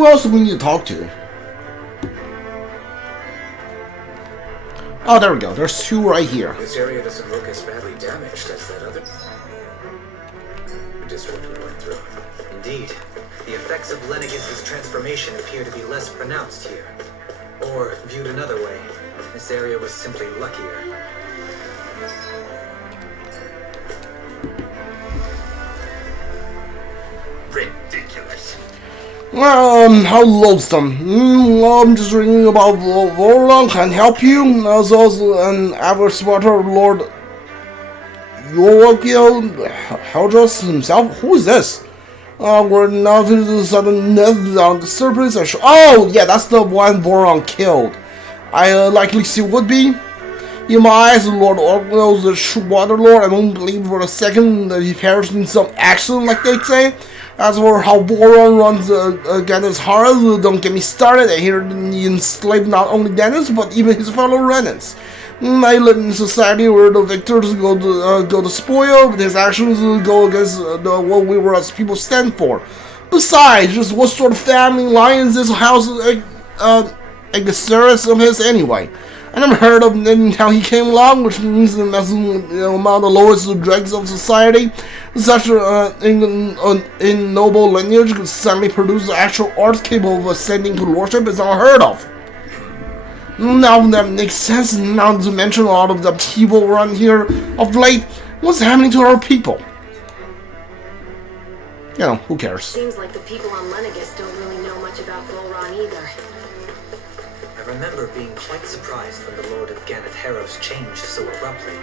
Who else do we need to talk to? Oh, there we go. There's two right here. This area doesn't look as badly damaged as that other district we went through. Indeed. The effects of Lenegis' transformation appear to be less pronounced here. Or, viewed another way, this area was simply luckier. Ridiculous. How loathsome. I'm just reading about Vorlon, can help you. As also an ever-smarter Lord Yorokio Heldros himself. Who is this? We're now to the sudden death on the surface. Oh, yeah, that's the one Voron killed. I likely still would be. In my eyes, Lord Orgno is the true Water Lord. I don't believe for a second that he perished in some accident, like they say. As for how Voron runs Ganon's horrors, don't get me started. I hear he enslaved not only Dennis, but even his fellow Renans. I live in a society where the victors go to spoil, but his actions go against what we were as people stand for. Besides, just what sort of family line is this house Exerus of his anyway? I never heard of how he came along, which means that among the lowest dregs of society, such in noble lineage could suddenly produce the actual art capable of ascending to lordship is unheard of. Now that makes sense, now to mention a lot of the upheaval around here of late, what's happening to our people? You know, who cares? Seems like the people on Lenegis don't really know much about Volron either. I remember being quite surprised when the Lord of Ganath Harrows changed so abruptly.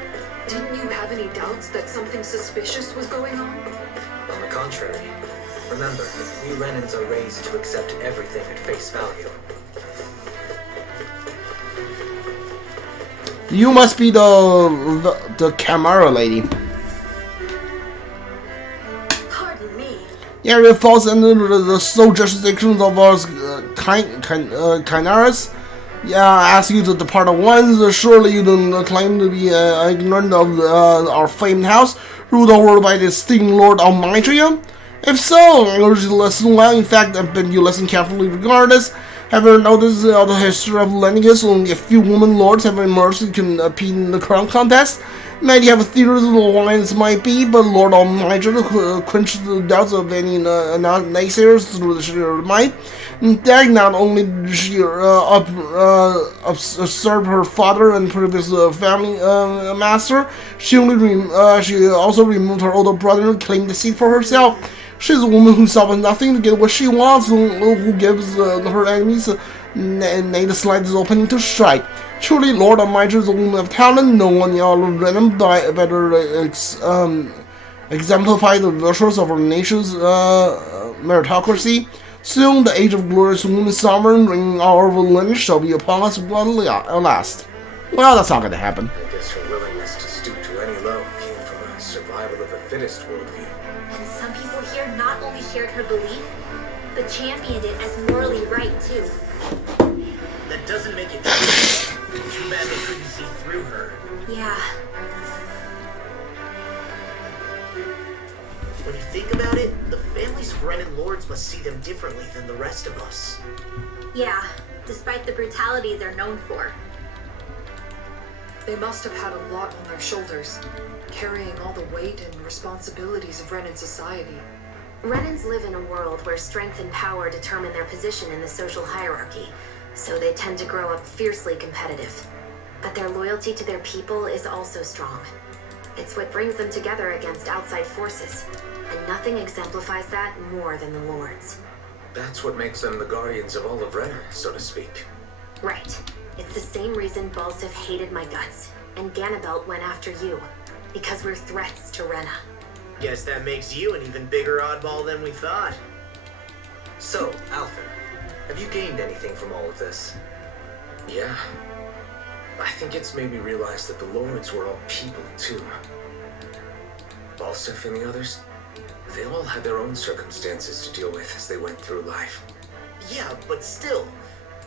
Didn't you have any doubts that something suspicious was going on? On the contrary. Remember, we Renans are raised to accept everything at face value. You must be the Camara lady. Pardon me. Yeah, it falls under the sole jurisdiction of our Kynaris. Yeah, I ask you to depart at once. Surely you don't claim to be ignorant of our famed house, ruled over by the esteemed Lord Almitria? If so, I urge you to listen well. In fact, I bet you listen carefully regardless. Have you noticed the history of Lenegis? Only a few women lords have emerged and can compete in the crown contest. Maybe have a theory the alliance might be, but Lord Almighty quenched the doubts of any naysayers through the sheer might. In fact, not only did she usurp her father and previous family master, she also removed her older brother and claimed the seat for herself. She's a woman who suffers nothing to get what she wants, who gives her enemies the slightest opening to strike. Truly, Lord Almighty is a woman of talent. No one in all of Renans better exemplify the virtues of our nation's meritocracy. Soon, the age of glorious woman sovereign reigning all over lineage shall be upon us at last. Well, that's not going to happen. I guess her willingness to stoop to any low came from a survival of the fittest worldview. And some people here not only shared her belief, but championed it as morally right, too. That doesn't make it true. Too bad they couldn't see through her. Yeah. When you think about it, the families of Renan lords must see them differently than the rest of us. Yeah, despite the brutality they're known for. They must have had a lot on their shoulders, carrying all the weight and responsibilities of Renan society. Renans live in a world where strength and power determine their position in the social hierarchy, so they tend to grow up fiercely competitive. But their loyalty to their people is also strong. It's what brings them together against outside forces, and nothing exemplifies that more than the Lords. That's what makes them the guardians of all of Rena, so to speak. Right. It's the same reason Balsif hated my guts, and Ganabelt went after you. Because we're threats to Rena. Guess that makes you an even bigger oddball than we thought. So, Alphen, have you gained anything from all of this? Yeah. I think it's made me realize that the Lords were all people, too. Balsif and the others, they all had their own circumstances to deal with as they went through life. Yeah, but still,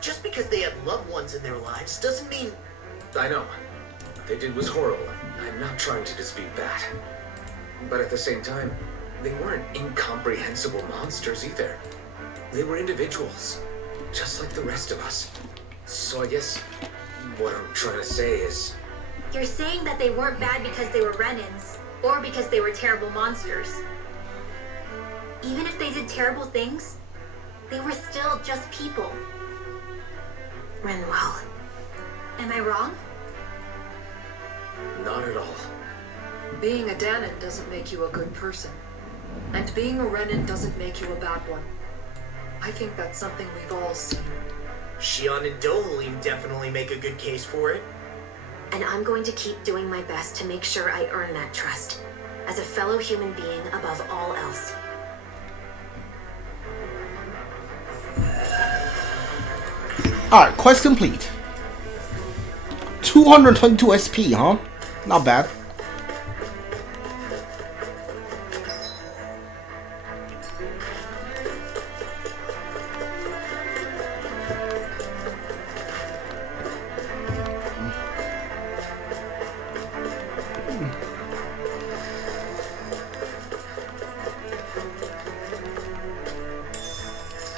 just because they had loved ones in their lives doesn't mean... I know. What they did was horrible. I'm not trying to dispute that. But at the same time, they weren't incomprehensible monsters either. They were individuals, just like the rest of us. So I guess what I'm trying to say is... You're saying that they weren't bad because they were Renans, or because they were terrible monsters. Even if they did terrible things, they were still just people. Renwell. Am I wrong? Not at all. Being a Dahnan doesn't make you a good person. And being a Renan doesn't make you a bad one. I think that's something we've all seen. Shion and Dohalim definitely make a good case for it. And I'm going to keep doing my best to make sure I earn that trust, as a fellow human being above all else. Alright, quest complete. 222 SP, huh? Not bad.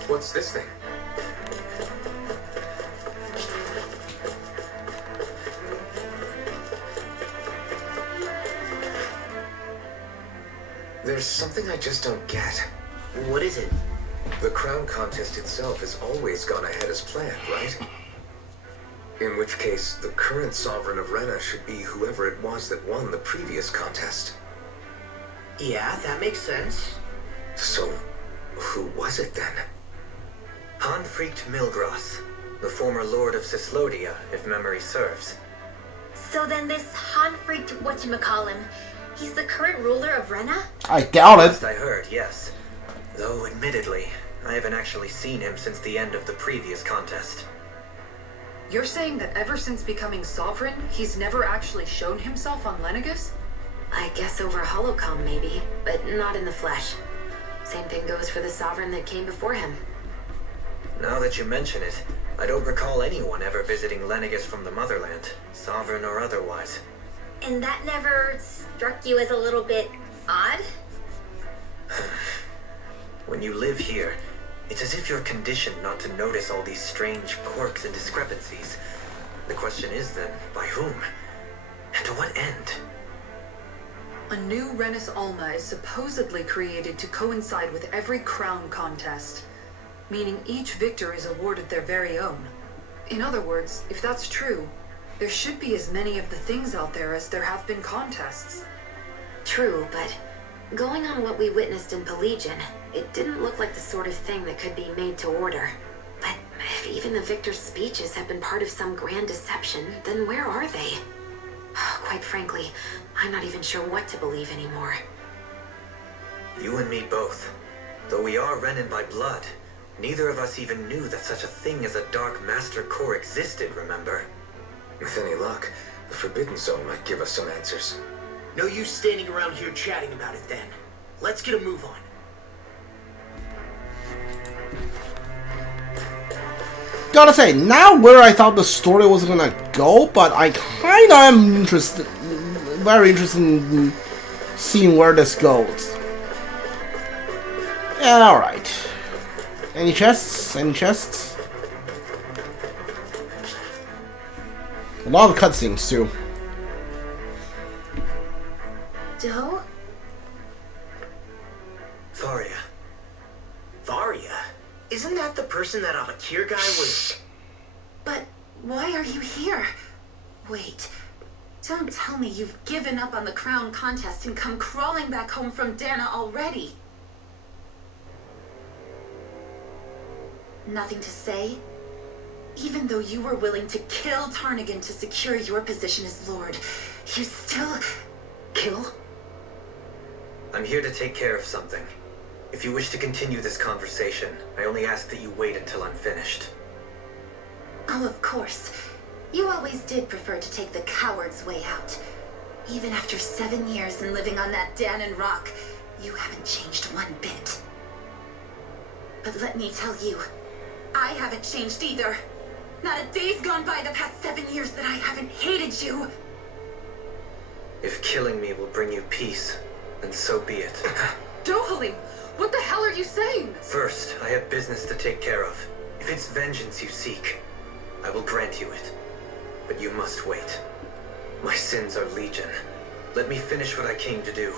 What's this thing? There's something I just don't get. What is it? The crown contest itself has always gone ahead as planned, right? In which case, the current sovereign of Rena should be whoever it was that won the previous contest. Yeah, that makes sense. So, who was it then? Hanfried Milgross, the former lord of Zestiria, if memory serves. So then this Hanfried whatchamacallem, he's the current ruler of Rena? I doubt it. Last I heard, yes. Though, admittedly, I haven't actually seen him since the end of the previous contest. You're saying that ever since becoming sovereign, he's never actually shown himself on Lenegus? I guess over holocom maybe, but not in the flesh. Same thing goes for the sovereign that came before him. Now that you mention it, I don't recall anyone ever visiting Lenegus from the motherland, sovereign or otherwise. And that never struck you as a little bit odd? When you live here, it's as if you're conditioned not to notice all these strange quirks and discrepancies. The question is then, by whom? And to what end? A new Renis Alma is supposedly created to coincide with every crown contest, meaning each victor is awarded their very own. In other words, if that's true, there should be as many of the things out there as there have been contests. True, but going on what we witnessed in Pelagian, it didn't look like the sort of thing that could be made to order. But if even the victor's speeches have been part of some grand deception, then where are they? Quite frankly, I'm not even sure what to believe anymore. You and me both. Though we are Renan by blood, neither of us even knew that such a thing as a Dark Master Core existed, remember? With any luck, the Forbidden Zone might give us some answers. No use standing around here chatting about it then. Let's get a move on. Gotta say, not where I thought the story was gonna go, but I kinda am interested, very interested in seeing where this goes. Yeah, alright. Any chests? Any chests? A lot of cutscenes too. Doe? Faria. Varia? Isn't that the person that Avakir guy was... But why are you here? Wait, don't tell me you've given up on the crown contest and come crawling back home from Dahna already. Nothing to say? Even though you were willing to kill Tarnigan to secure your position as Lord, you still... kill? I'm here to take care of something. If you wish to continue this conversation, I only ask that you wait until I'm finished. Oh, of course. You always did prefer to take the coward's way out. Even after 7 years and living on that Dahnan rock, you haven't changed one bit. But let me tell you, I haven't changed either. Not a day's gone by the past 7 years that I haven't hated you. If killing me will bring you peace, then so be it. Dohalim, What the hell are you saying? First, I have business to take care of. If it's vengeance you seek, I will grant you it. But you must wait. My sins are legion. Let me finish what I came to do.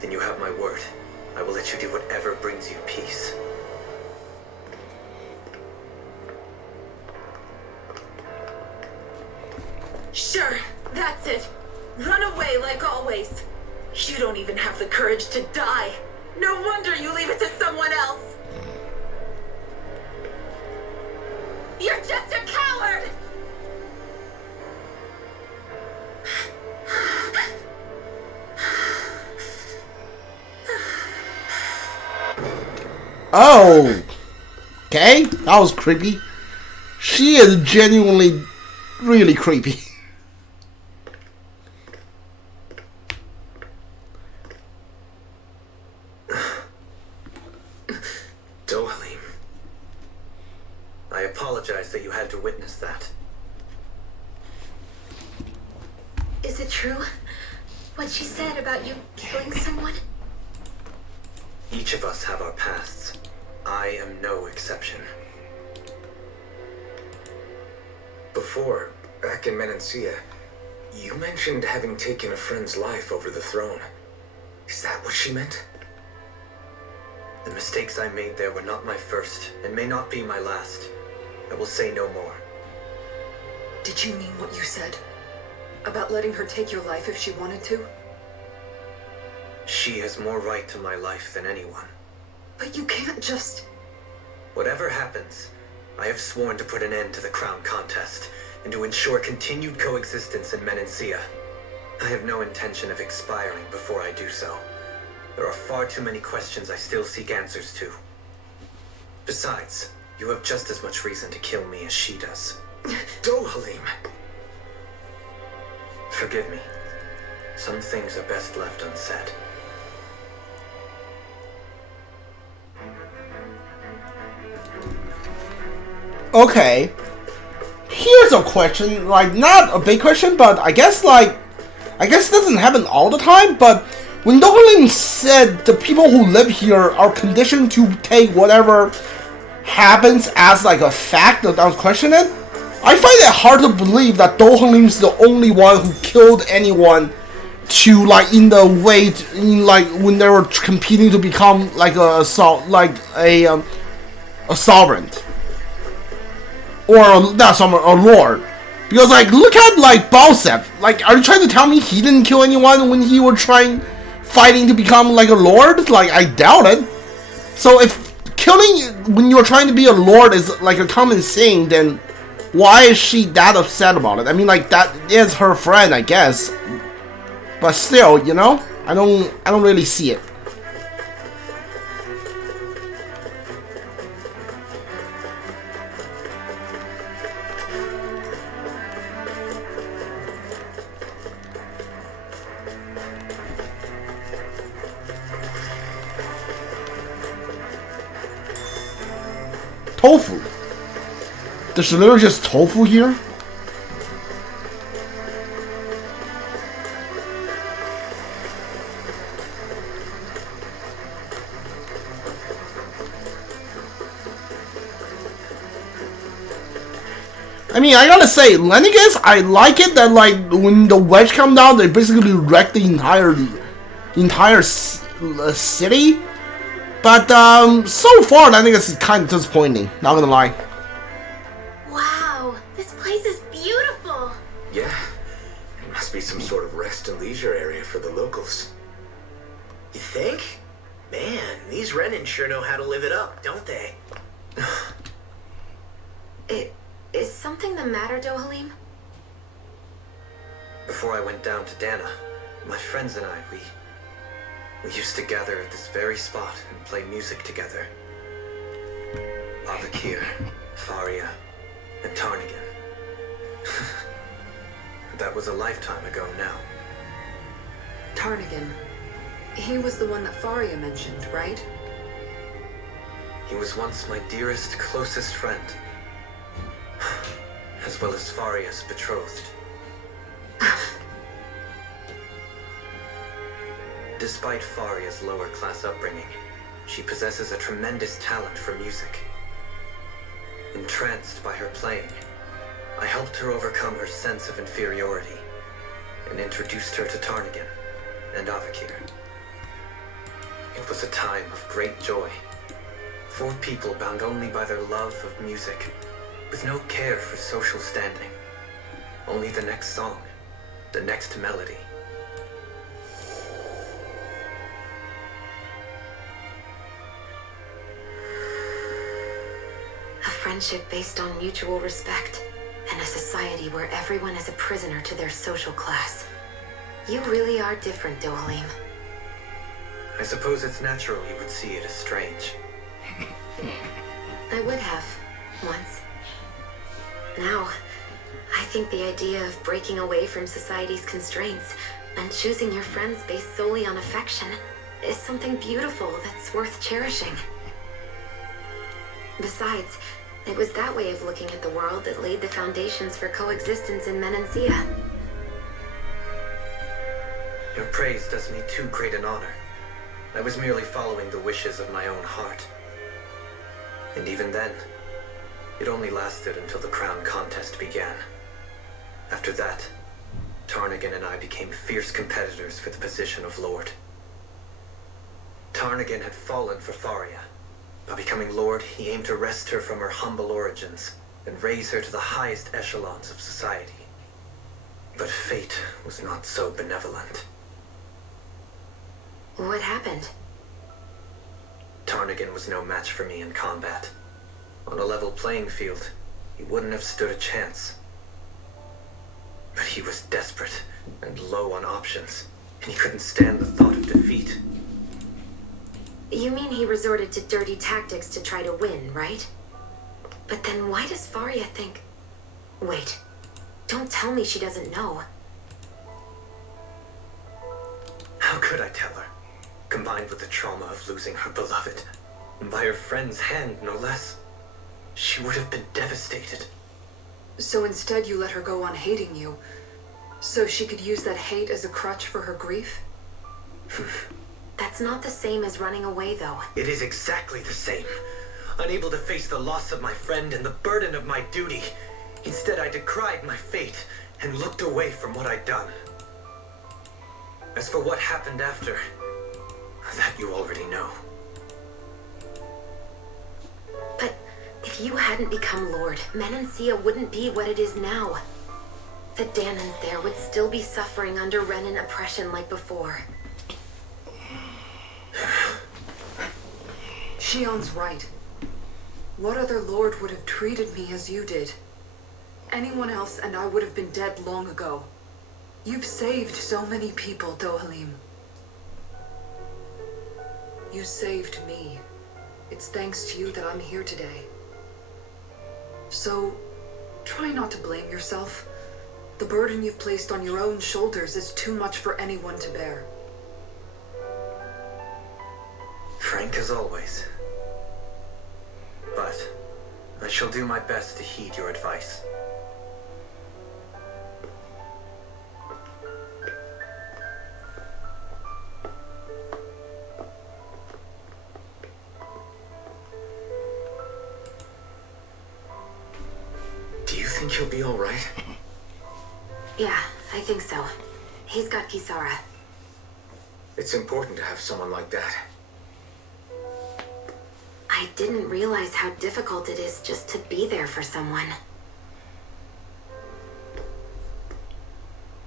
Then you have my word. I will let you do whatever brings you peace. Sure, that's it. Run away like always. You don't even have the courage to die. No wonder you leave it to someone else. You're just a coward! Oh, okay, that was creepy. She is genuinely really creepy. Dohalim. I apologize that you had to witness that. Is it true? What she said about you killing someone? Each of us have our pasts. I am no exception. Before, back in Menancia, you mentioned having taken a friend's life over the throne. Is that what she meant? The mistakes I made there were not my first, and may not be my last. I will say no more. Did you mean what you said? About letting her take your life if she wanted to? She has more right to my life than anyone. But you can't just... Whatever happens, I have sworn to put an end to the crown contest, and to ensure continued coexistence in Menancia. I have no intention of expiring before I do so. There are far too many questions I still seek answers to. Besides, you have just as much reason to kill me as she does. Dohalim! Forgive me. Some things are best left unsaid. Okay, here's a question, like not a big question, but I guess it doesn't happen all the time, but when Dohalim said the people who live here are conditioned to take whatever happens as like a fact that I was questioning, I find it hard to believe that Dohalim's the only one who killed anyone to like in the way to, in like when they were competing to become like a sovereign. Or not someone, a lord. Because like, look at like Balsef. Like, are you trying to tell me he didn't kill anyone when he was fighting to become like a lord? Like, I doubt it. So if killing when you're trying to be a lord is like a common thing, then why is she that upset about it? I mean, like that is her friend, I guess. But still, you know, I don't really see it. Tofu. There's literally just tofu here? I mean, I gotta say, Lennigus, I like it that like when the wedge come down, they basically wreck the entire city. But so far, I think it's kind of disappointing. Not gonna lie. Wow, this place is beautiful. Yeah, it must be some sort of rest and leisure area for the locals. You think? Man, these Renans sure know how to live it up, don't they? Is something the matter, Dohalim? Before I went down to Dahna, my friends and I, we used to gather at this very spot and play music together. Avakir, Faria, and Tarnigan. That was a lifetime ago now. Tarnigan. He was the one that Faria mentioned, right? He was once my dearest, closest friend. As well as Faria's betrothed. Despite Faria's lower class upbringing, she possesses a tremendous talent for music. Entranced by her playing, I helped her overcome her sense of inferiority and introduced her to Tarnagin and Avakir. It was a time of great joy. 4 people bound only by their love of music, with no care for social standing. Only the next song, the next melody. A friendship based on mutual respect, and a society where everyone is a prisoner to their social class. You really are different, Dohalim. I suppose it's natural you would see it as strange. I would have, once. Now, I think the idea of breaking away from society's constraints and choosing your friends based solely on affection is something beautiful that's worth cherishing. Besides, it was that way of looking at the world that laid the foundations for coexistence in Menancia. Your praise does me too great an honor. I was merely following the wishes of my own heart. And even then, it only lasted until the crown contest began. After that, Tarnagin and I became fierce competitors for the position of Lord. Tarnagin had fallen for Faria. By becoming Lord, he aimed to wrest her from her humble origins and raise her to the highest echelons of society. But fate was not so benevolent. What happened? Tarnagin was no match for me in combat. On a level playing field, he wouldn't have stood a chance. But he was desperate and low on options, and he couldn't stand the thought of defeat. You mean he resorted to dirty tactics to try to win, right? But then why does Faria think... Wait, don't tell me she doesn't know. How could I tell her? Combined with the trauma of losing her beloved, and by her friend's hand, no less, she would have been devastated. So instead you let her go on hating you, so she could use that hate as a crutch for her grief? That's not the same as running away, though. It is exactly the same. Unable to face the loss of my friend and the burden of my duty, instead I decried my fate and looked away from what I'd done. As for what happened after, that you already know. But if you hadn't become Lord, Menancia wouldn't be what it is now. The Dahnans there would still be suffering under Renan oppression like before. Shion's right. What other lord would have treated me as you did? Anyone else and I would have been dead long ago. You've saved so many people, Dohalim. You saved me. It's thanks to you that I'm here today. So, try not to blame yourself. The burden you've placed on your own shoulders is too much for anyone to bear. Frank as always. But I shall do my best to heed your advice. Do you think he'll be all right? Yeah, I think so. He's got Kisara. It's important to have someone like that. I didn't realize how difficult it is just to be there for someone.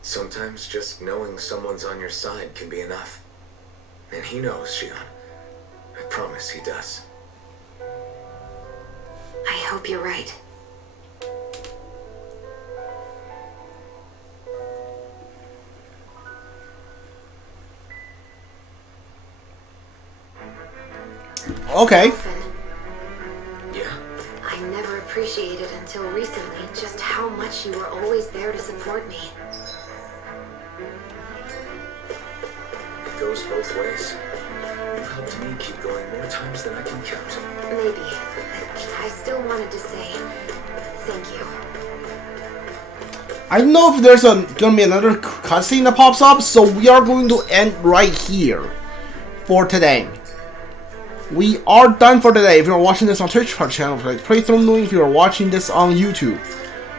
Sometimes just knowing someone's on your side can be enough. And he knows, Shion. I promise he does. I hope you're right. Okay. Yeah? I never appreciated until recently just how much you were always there to support me. It goes both ways. You've helped me keep going more times than I can count. Maybe. I still wanted to say thank you. I don't know if there's gonna be another cutscene that pops up, so we are going to end right here for today. we are done for today. If you're watching this on Twitch, our channel, please throw me if you're watching this on YouTube.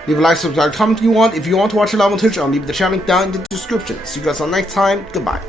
Leave a like, subscribe, comment if you want. If you want to watch it live on Twitch, I'll leave the channel link down in the description. See you guys on next time. Goodbye.